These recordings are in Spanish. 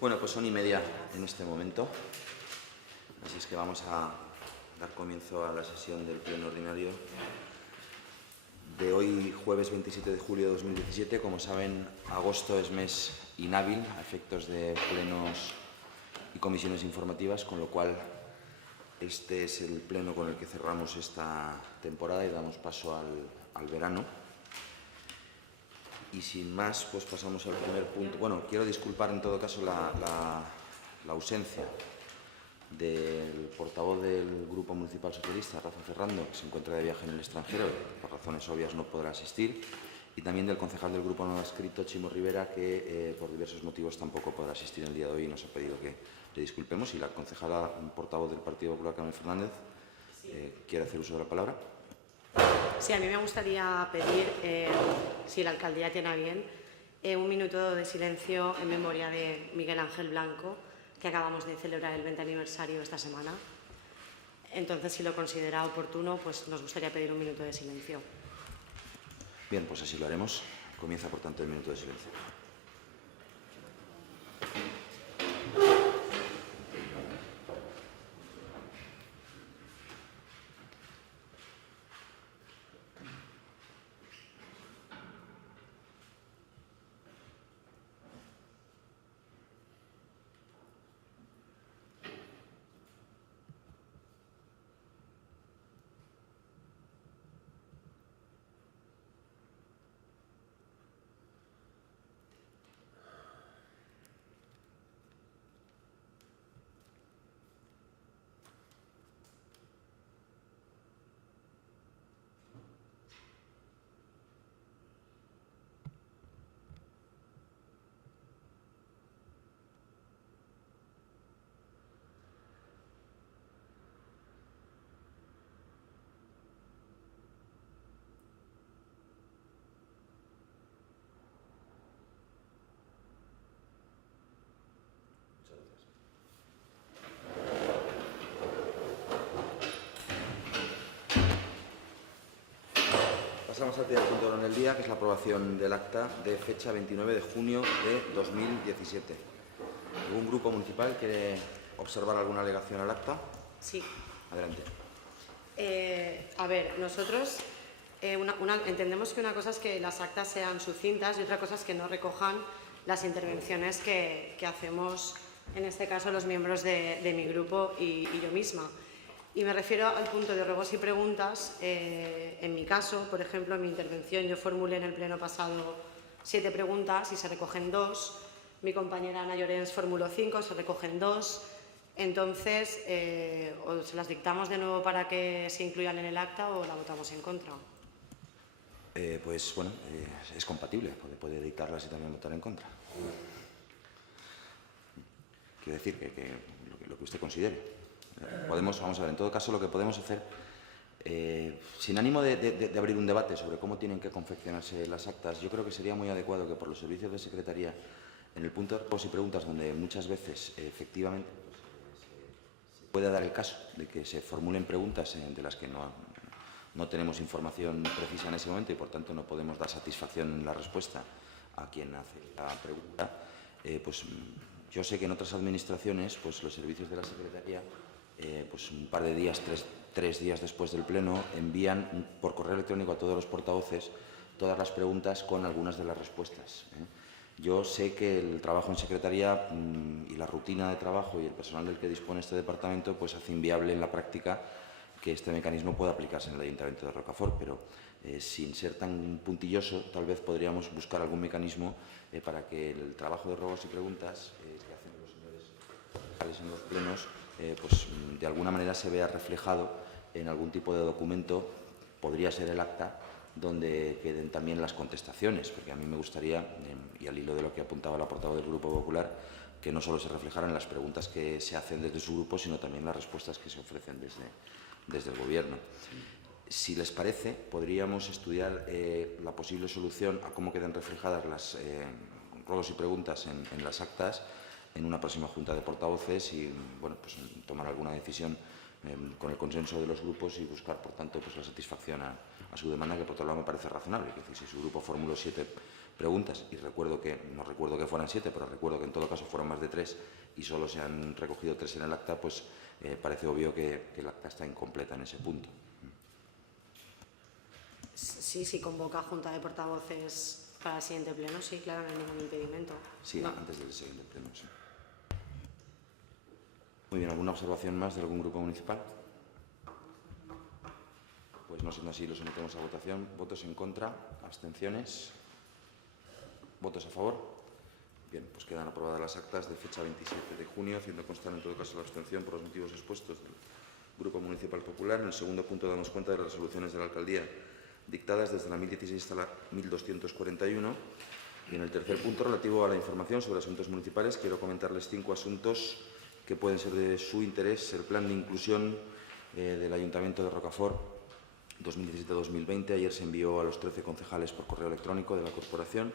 Bueno, pues son 1:30 en este momento, así es que vamos a dar comienzo a la sesión del Pleno Ordinario de hoy, jueves 27 de julio de 2017. Como saben, agosto es mes inhábil a efectos de plenos y comisiones informativas, con lo cual este es el pleno con el que cerramos esta temporada y damos paso al verano. Y sin más, pues pasamos al primer punto. Bueno, quiero disculpar en todo caso la ausencia del portavoz del Grupo Municipal Socialista, Rafa Ferrando, que se encuentra de viaje en el extranjero, por razones obvias no podrá asistir, y también del concejal del Grupo No Adscrito, Chimo Rivera, que por diversos motivos tampoco podrá asistir el día de hoy y nos ha pedido que le disculpemos. Y la concejala portavoz del Partido Popular, Carmen Fernández, quiere hacer uso de la palabra. Sí, a mí me gustaría pedir, si la alcaldía tiene a bien, un minuto de silencio en memoria de Miguel Ángel Blanco, que acabamos de celebrar el 20 aniversario esta semana. Entonces, si lo considera oportuno, pues nos gustaría pedir un minuto de silencio. Bien, pues así lo haremos. Comienza, por tanto, el minuto de silencio. Pasamos al primer punto en el día, que es la aprobación del acta de fecha 29 de junio de 2017. ¿Algún grupo municipal quiere observar alguna alegación al acta? Sí. Adelante. A ver, nosotros entendemos que una cosa es que las actas sean sucintas y otra cosa es que no recojan las intervenciones que hacemos, en este caso, los miembros de mi grupo y yo misma. Y me refiero al punto de ruegos y preguntas. En mi caso, por ejemplo, en mi intervención yo formulé en el pleno pasado 7 preguntas y se recogen 2. Mi compañera Ana Llorens formuló 5, se recogen 2. Entonces, o se las dictamos de nuevo para que se incluyan en el acta o la votamos en contra. Pues bueno, es compatible, puede dictarlas y también votar en contra. Quiero decir que lo que usted considere. Vamos a ver, en todo caso lo que podemos hacer, sin ánimo de abrir un debate sobre cómo tienen que confeccionarse las actas, yo creo que sería muy adecuado que por los servicios de secretaría, en el punto de ruegos y preguntas, donde muchas veces efectivamente se puede dar el caso de que se formulen preguntas de las que no tenemos información precisa en ese momento y por tanto no podemos dar satisfacción en la respuesta a quien hace la pregunta, pues yo sé que en otras administraciones pues los servicios de la secretaría pues un par de días, tres días después del pleno, envían por correo electrónico a todos los portavoces todas las preguntas con algunas de las respuestas. Yo sé que el trabajo en secretaría y la rutina de trabajo y el personal del que dispone este departamento pues hace inviable en la práctica que este mecanismo pueda aplicarse en el Ayuntamiento de Rocafort, pero sin ser tan puntilloso, tal vez podríamos buscar algún mecanismo para que el trabajo de ruegos y preguntas que hacen los señores concejales en los plenos pues de alguna manera se vea reflejado en algún tipo de documento, podría ser el acta, donde queden también las contestaciones, porque a mí me gustaría, y al hilo de lo que apuntaba la portavoz del Grupo Popular, que no solo se reflejaran las preguntas que se hacen desde su grupo, sino también las respuestas que se ofrecen desde el Gobierno. Si les parece, podríamos estudiar la posible solución a cómo queden reflejadas las ruegos y preguntas en las actas en una próxima junta de portavoces y bueno, pues tomar alguna decisión con el consenso de los grupos y buscar, por tanto, pues la satisfacción a su demanda, que por otro lado me parece razonable. Es decir, si su grupo formuló 7 preguntas, y no recuerdo que fueran 7, pero recuerdo que en todo caso fueron más de 3 y solo se han recogido 3 en el acta, pues parece obvio que el acta está incompleta en ese punto. Sí, sí, convoca junta de portavoces para el siguiente pleno, sí, claro, no hay ningún impedimento. Sí, no. Antes del siguiente pleno, sí. Muy bien, ¿alguna observación más de algún grupo municipal? Pues no siendo así, lo sometemos a votación. ¿Votos en contra? ¿Abstenciones? ¿Votos a favor? Bien, pues quedan aprobadas las actas de fecha 27 de junio, haciendo constar en todo caso la abstención por los motivos expuestos del Grupo Municipal Popular. En el segundo punto damos cuenta de las resoluciones de la Alcaldía dictadas desde la 1016 hasta la 1241. Y en el tercer punto, relativo a la información sobre asuntos municipales, quiero comentarles 5 asuntos que pueden ser de su interés. El plan de inclusión del Ayuntamiento de Rocafort 2017-2020 ayer se envió a los 13 concejales por correo electrónico de la corporación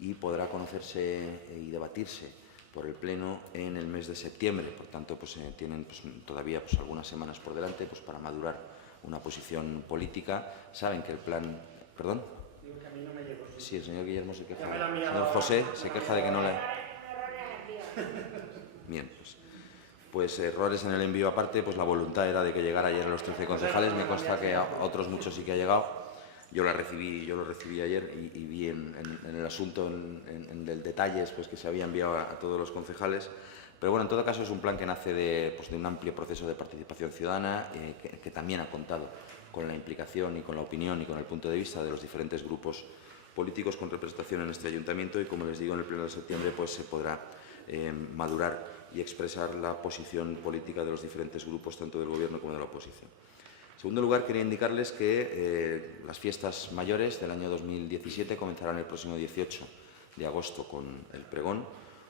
y podrá conocerse y debatirse por el Pleno en el mes de septiembre. Por tanto, pues, tienen todavía algunas semanas por delante para madurar una posición política. Saben que el plan... ¿Perdón? Digo que a mí no me llegó. Sí, el señor Guillermo se queja. Ya me El la señor José se queja de que no le... Bien, pues errores en el envío aparte, pues la voluntad era de que llegara ayer a los 13 concejales. Me consta que a otros muchos sí que ha llegado. Yo lo recibí ayer y vi en el asunto, en detalles, pues que se había enviado a todos los concejales. Pero bueno, en todo caso es un plan que nace de un amplio proceso de participación ciudadana que también ha contado con la implicación y con la opinión y con el punto de vista de los diferentes grupos políticos con representación en este ayuntamiento, y como les digo, en el pleno de septiembre pues se podrá madurar y expresar la posición política de los diferentes grupos, tanto del Gobierno como de la oposición. En segundo lugar, quería indicarles que las fiestas mayores del año 2017 comenzarán el próximo 18 de agosto con el pregón.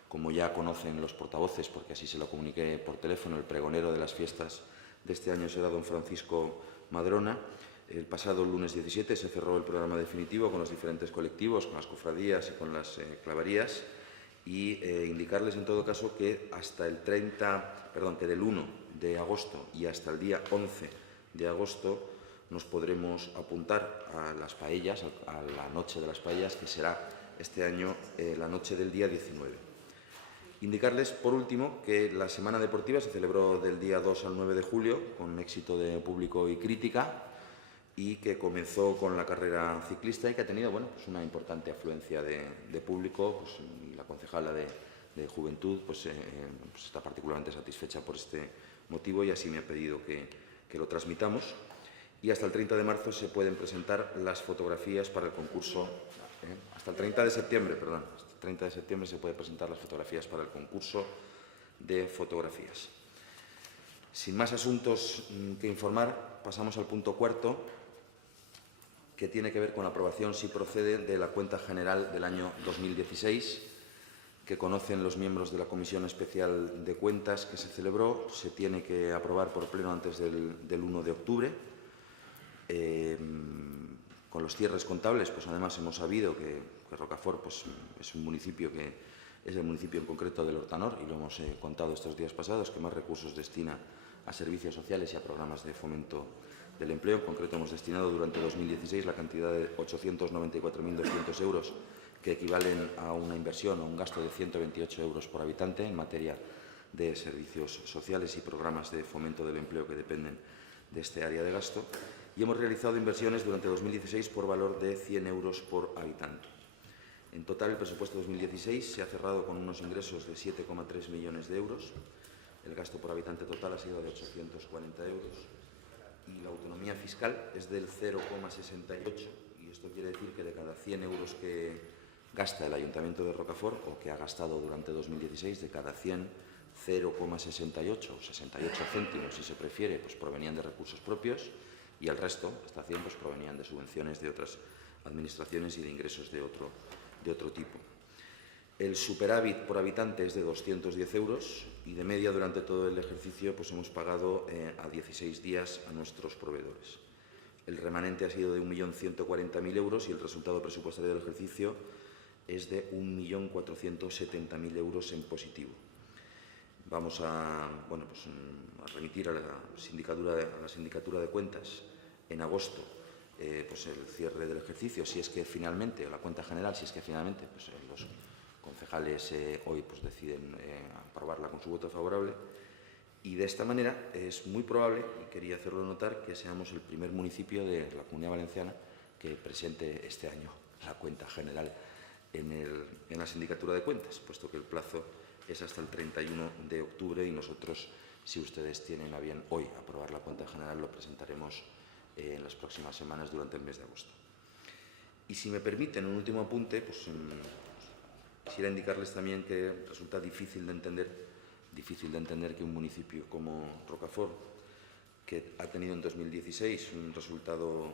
Como ya conocen los portavoces, porque así se lo comuniqué por teléfono, el pregonero de las fiestas de este año será don Francisco Madrona. El pasado lunes 17 se cerró el programa definitivo con los diferentes colectivos, con las cofradías y con las claverías. Y indicarles en todo caso que hasta el que del 1 de agosto y hasta el día 11 de agosto nos podremos apuntar a las paellas, a la noche de las paellas, que será este año la noche del día 19. Indicarles, por último, que la Semana Deportiva se celebró del día 2 al 9 de julio con éxito de público y crítica, y que comenzó con la carrera ciclista y que ha tenido una importante afluencia de público, y la concejala de Juventud está particularmente satisfecha por este motivo y así me ha pedido que lo transmitamos. Y hasta el 30 de marzo se pueden presentar las fotografías para el concurso. Hasta el 30 de septiembre, perdón. Hasta el 30 de septiembre se pueden presentar las fotografías para el concurso de fotografías. Sin más asuntos que informar, pasamos al punto cuarto, que tiene que ver con la aprobación, si procede, de la cuenta general del año 2016, que conocen los miembros de la Comisión Especial de Cuentas que se celebró. Se tiene que aprobar por pleno antes del 1 de octubre. Con los cierres contables, además hemos sabido que Rocafort es un municipio que es el municipio en concreto del Hortanor, y lo hemos contado estos días pasados, que más recursos destina a servicios sociales y a programas de fomento del empleo. En concreto hemos destinado durante 2016 la cantidad de 894.200 euros, que equivalen a una inversión o un gasto de 128 euros por habitante en materia de servicios sociales y programas de fomento del empleo que dependen de este área de gasto. Y hemos realizado inversiones durante 2016 por valor de 100 euros por habitante. En total, el presupuesto 2016 se ha cerrado con unos ingresos de 7,3 millones de euros. El gasto por habitante total ha sido de 840 euros. Y la autonomía fiscal es del 0,68, y esto quiere decir que de cada 100 euros que gasta el Ayuntamiento de Rocafort, o que ha gastado durante 2016, de cada 100, 0,68 o 68 céntimos, si se prefiere, provenían de recursos propios, y el resto, hasta 100, provenían de subvenciones de otras administraciones y de ingresos de otro tipo. El superávit por habitante es de 210 euros y de media durante todo el ejercicio hemos pagado a 16 días a nuestros proveedores. El remanente ha sido de 1.140.000 euros y el resultado presupuestario del ejercicio es de 1.470.000 euros en positivo. Vamos a remitir a la Sindicatura de Cuentas en agosto pues el cierre del ejercicio, si es que finalmente, o la cuenta general, si es que finalmente pues, los concejales hoy pues, deciden aprobarla con su voto favorable. Y de esta manera es muy probable, y quería hacerlo notar, que seamos el primer municipio de la Comunidad Valenciana que presente este año la cuenta general en la Sindicatura de Cuentas, puesto que el plazo es hasta el 31 de octubre y nosotros, si ustedes tienen a bien hoy aprobar la cuenta general, lo presentaremos en las próximas semanas durante el mes de agosto. Y si me permiten un último apunte, pues quisiera indicarles también que resulta difícil de entender que un municipio como Rocafort, que ha tenido en 2016 un resultado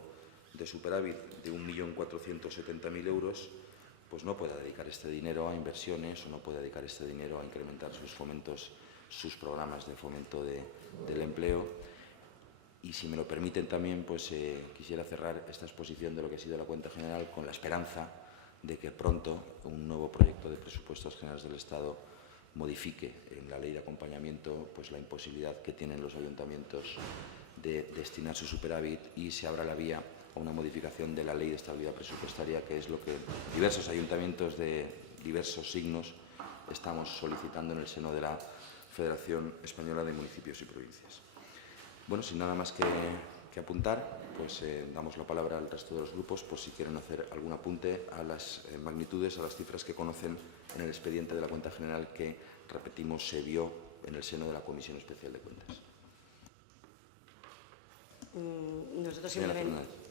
de superávit de 1.470.000 euros, pues no pueda dedicar este dinero a inversiones o no pueda dedicar este dinero a incrementar sus programas de fomento del empleo. Y si me lo permiten también, pues quisiera cerrar esta exposición de lo que ha sido la cuenta general con la esperanza de que pronto un nuevo proyecto de presupuestos generales del Estado modifique en la ley de acompañamiento pues, la imposibilidad que tienen los ayuntamientos de destinar su superávit y se abra la vía a una modificación de la ley de estabilidad presupuestaria, que es lo que diversos ayuntamientos de diversos signos estamos solicitando en el seno de la Federación Española de Municipios y Provincias. Bueno, sin nada más que apuntar, pues damos la palabra al resto de los grupos por si quieren hacer algún apunte a las magnitudes, a las cifras que conocen en el expediente de la cuenta general que, repetimos, se vio en el seno de la Comisión Especial de Cuentas. Nosotros simplemente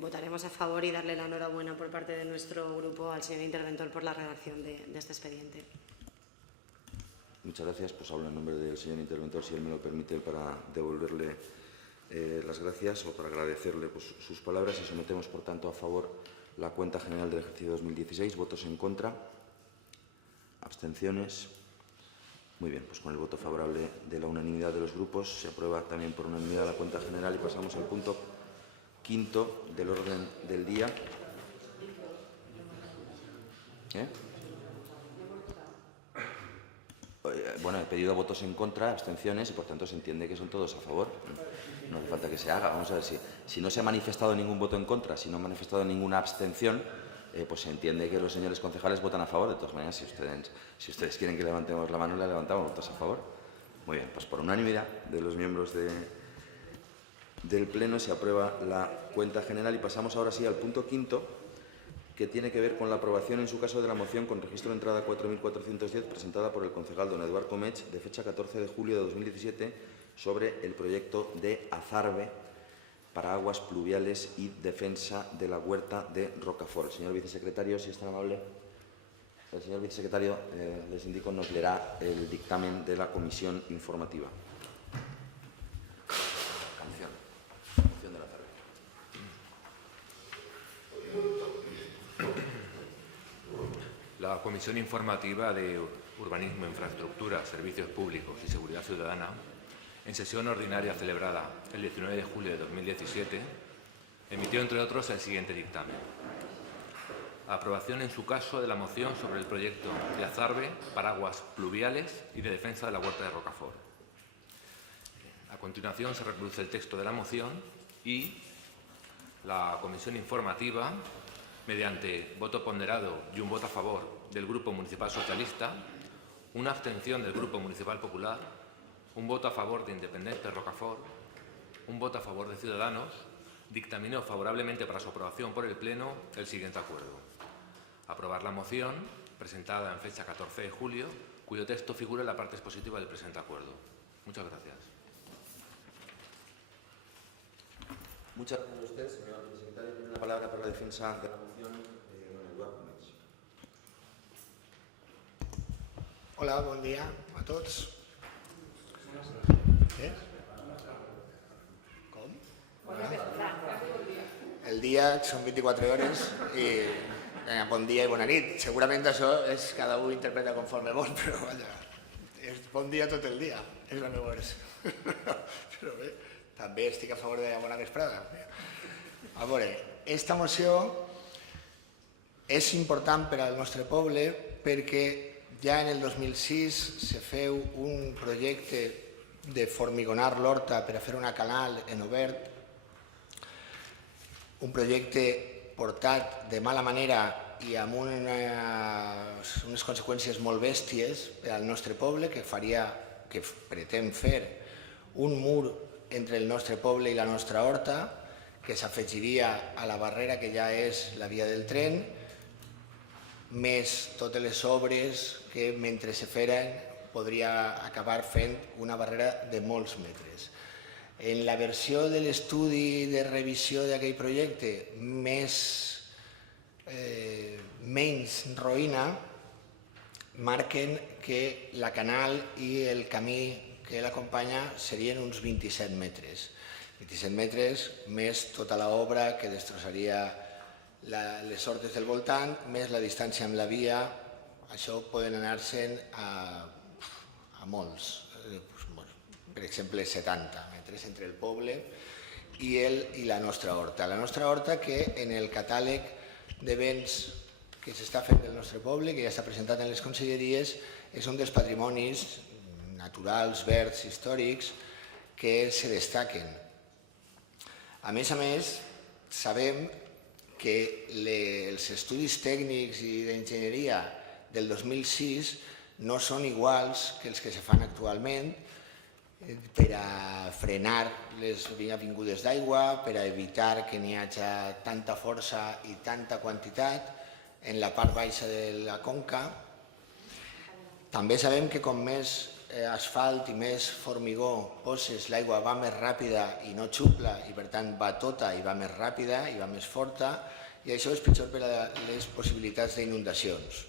votaremos a favor y darle la enhorabuena por parte de nuestro grupo al señor interventor por la redacción de este expediente. Muchas gracias. Pues hablo en nombre del señor interventor, si él me lo permite, para devolverle las gracias o para agradecerle pues, sus palabras y sometemos, por tanto, a favor la cuenta general del ejercicio 2016. ¿Votos en contra? ¿Abstenciones? Muy bien, pues con el voto favorable de la unanimidad de los grupos se aprueba también por unanimidad la cuenta general y pasamos al punto quinto del orden del día. Bueno, he pedido votos en contra, abstenciones y por tanto se entiende que son todos a favor. No hace falta que se haga. Vamos a ver si no se ha manifestado ningún voto en contra, si no ha manifestado ninguna abstención, pues se entiende que los señores concejales votan a favor. De todas maneras, si ustedes quieren que levantemos la mano, la levantamos. ¿Votos a favor? Muy bien, pues por unanimidad de los miembros del Pleno se aprueba la cuenta general y pasamos ahora sí al punto quinto, que tiene que ver con la aprobación, en su caso, de la moción con registro de entrada 4.410 presentada por el concejal don Eduard Comech de fecha 14 de julio de 2017 sobre el proyecto de Azarbe para aguas pluviales y defensa de la huerta de Rocafort. El señor vicesecretario, si es tan amable. El señor vicesecretario, les indico, nos leerá el dictamen de la comisión informativa. Canción de la Azarbe. La Comisión Informativa de Urbanismo, Infraestructura, Servicios Públicos y Seguridad Ciudadana, en sesión ordinaria celebrada el 19 de julio de 2017, emitió, entre otros, el siguiente dictamen. Aprobación, en su caso, de la moción sobre el proyecto de Azarbe para aguas pluviales y de defensa de la huerta de Rocafort. A continuación se reproduce el texto de la moción y la Comisión Informativa, mediante voto ponderado y un voto a favor del Grupo Municipal Socialista, una abstención del Grupo Municipal Popular, un voto a favor de Independientes Rocafort, un voto a favor de Ciudadanos, dictaminó favorablemente para su aprobación por el Pleno el siguiente acuerdo. Aprobar la moción, presentada en fecha 14 de julio, cuyo texto figura en la parte expositiva del presente acuerdo. Muchas gracias. Muchas gracias a usted, señor vicesecretario. Tiene la palabra para la defensa de la moción don Eduard Comech. Hola, bon dia a tots. Com? El dia són 24 hores i bon dia i bona nit. Segurament això és cada un interpreta conforme vol, però vaja, és bon dia tot el dia, és la meva versió. Però bé, també estic a favor de la bona vesprada. A veure, esta moció és important per al nostre poble perquè ja en el 2006 se feu un projecte de formigonar l'horta per a fer una canal en obert un projecte portat de mala manera i amb unes conseqüències molt bèsties per al nostre poble, que pretén fer un mur entre el nostre poble i la nostra horta, que s'afegiria a la barrera que ja és la via del tren, més totes les obres que mentre se feren podria acabar fent una barrera de molts metres. En la versió de l'estudi de revisió d'aquell projecte menys roïna, marquen que la canal i el camí que l'acompanya serien uns 27 metres. 27 metres més tota l'obra que destrossaria les hortes del voltant, més la distància amb la via, això poden anar-se'n a molts, per exemple 70 metres entre el poble i la nostra horta. La nostra horta que en el catàleg de béns que s'està fent del nostre poble, que ja està presentat en les conselleries, és un dels patrimonis naturals, verds, històrics, que se destaquen. A més, sabem que els estudis tècnics i d'enginyeria del 2006 no són iguals que els que se fan actualment per a frenar les vingudes d'aigua, per a evitar que n'hi hagi tanta força i tanta quantitat en la part baixa de la conca. També sabem que com més asfalt i més formigó poses, l'aigua va més ràpida i no xupla, i per tant va tota i va més ràpida i va més forta, i això és pitjor per a les possibilitats d'inundacions.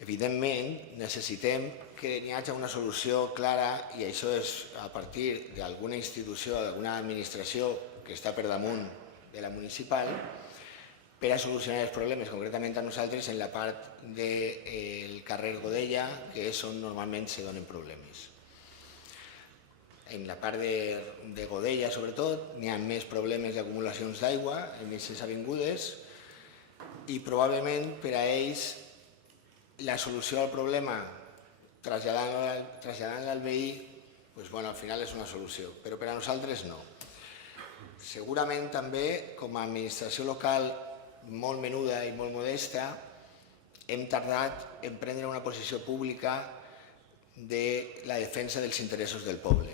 Evidentment, necessitem que n'hi hagi una solució clara, i això és a partir d'alguna institució, d'alguna administració que està per damunt de la municipal, per a solucionar els problemes, concretament a nosaltres en la part del carrer Godella, que és on normalment se donen problemes. En la part de Godella, sobretot, n'hi ha més problemes d'acumulacions d'aigua en aquestes avingudes, i probablement per a ells la solució al problema traslladant-la al veí, al final és una solució, però per a nosaltres no. Segurament també, com a administració local molt menuda i molt modesta, hem tardat en prendre una posició pública de la defensa dels interessos del poble.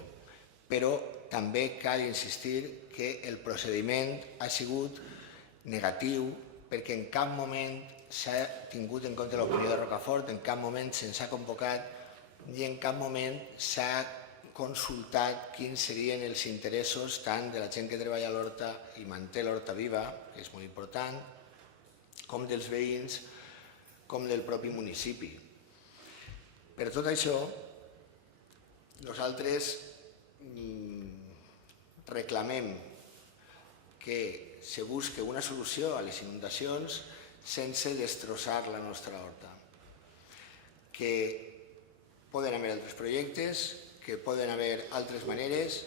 Però també cal insistir que el procediment ha sigut negatiu, perquè en cap moment s'ha tingut en compte l'opinió de Rocafort, en cap moment se'ns ha convocat i en cap moment s'ha consultat quins serien els interessos tant de la gent que treballa a l'horta i manté l'horta viva, que és molt important, com dels veïns, com del propi municipi. Per tot això, nosaltres reclamem que se busque una solució a les inundacions sense destrossar la nostra horta. Que poden haver altres projectes, que poden haver altres maneres,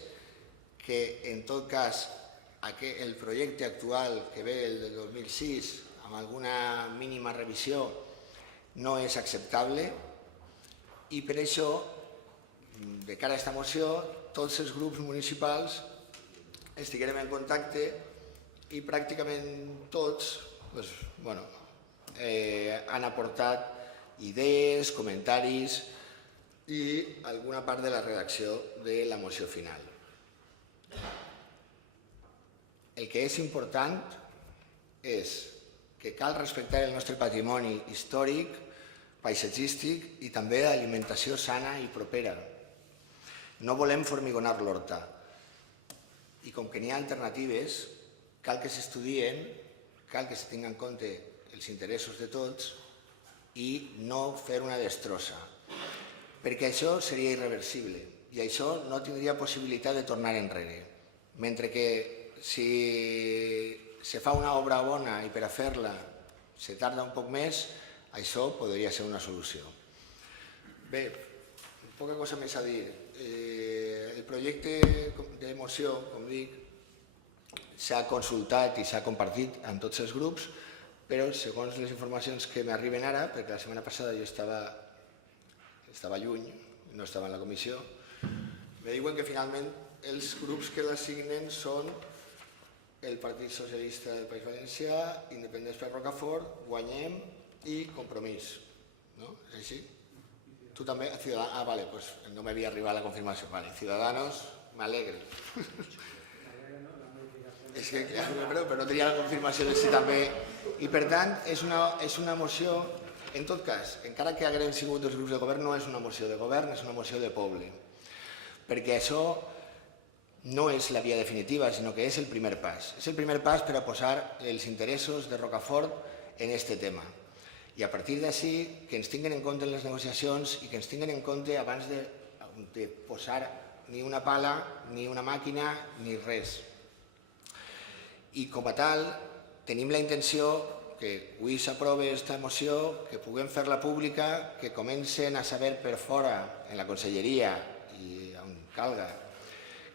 que en tot cas el projecte actual que ve, el del 2006, amb alguna mínima revisió, no és acceptable, i per això, de cara a aquesta moció, tots els grups municipals estiguem en contacte i pràcticament tots han aportat idees, comentaris i alguna part de la redacció de la moció final. El que és important és que cal respectar el nostre patrimoni històric, paisatgístic i també d'alimentació sana i propera. No volem formigonar l'horta. I com que n'hi ha alternatives, cal que s'estudien, cal que se tinguin en compte els interessos de tots i no fer una destrossa, perquè això seria irreversible i això no tindria possibilitat de tornar enrere. Mentre que si se fa una obra bona i per a fer-la se tarda un poc més, això podria ser una solució. Bé, poca cosa més a dir. El projecte de moció, com dic, s'ha consultat i s'ha compartit amb tots els grups, però segons les informacions que m'arriben ara, perquè la setmana passada jo estava lluny, no estava en la comissió, me diuen que finalment els grups que la signen són el Partit Socialista del País Valencià, Independents per Rocafort, Guanyem i Compromís. No? És així? Tu també? Ciudadanos. Ah, vale, pues no m'havia arribat la confirmació. Vale, Ciudadanos, m'alegre. És que, però no tenia la confirmació de si també... I per tant, és una moció, en tot cas, encara que haguem sigut els grups de govern, no és una moció de govern, és una moció de poble. Perquè això no és la via definitiva, sinó que és el primer pas. És el primer pas per a posar els interessos de Rocafort en aquest tema. I a partir d'ací, que ens tinguin en compte en les negociacions i que ens tinguin en compte abans de posar ni una pala, ni una màquina, ni res. I com a tal, tenim la intenció que avui s'aprovi aquesta moció, que puguem fer-la pública, que comencen a saber per fora, en la conselleria i on calga,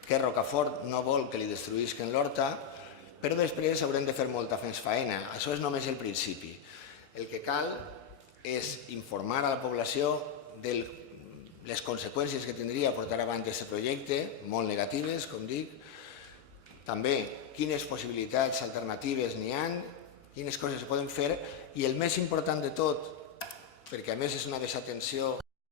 que Rocafort no vol que li destruïsquen l'horta, però després haurem de fer molta més faena. Això és només el principi. El que cal és informar a la població de les conseqüències que tindria portar avant aquest projecte, molt negatives, com dic, també quines possibilitats alternatives n'hi ha, quines coses es poden fer, i el més important de tot, perquè a més és una desatenció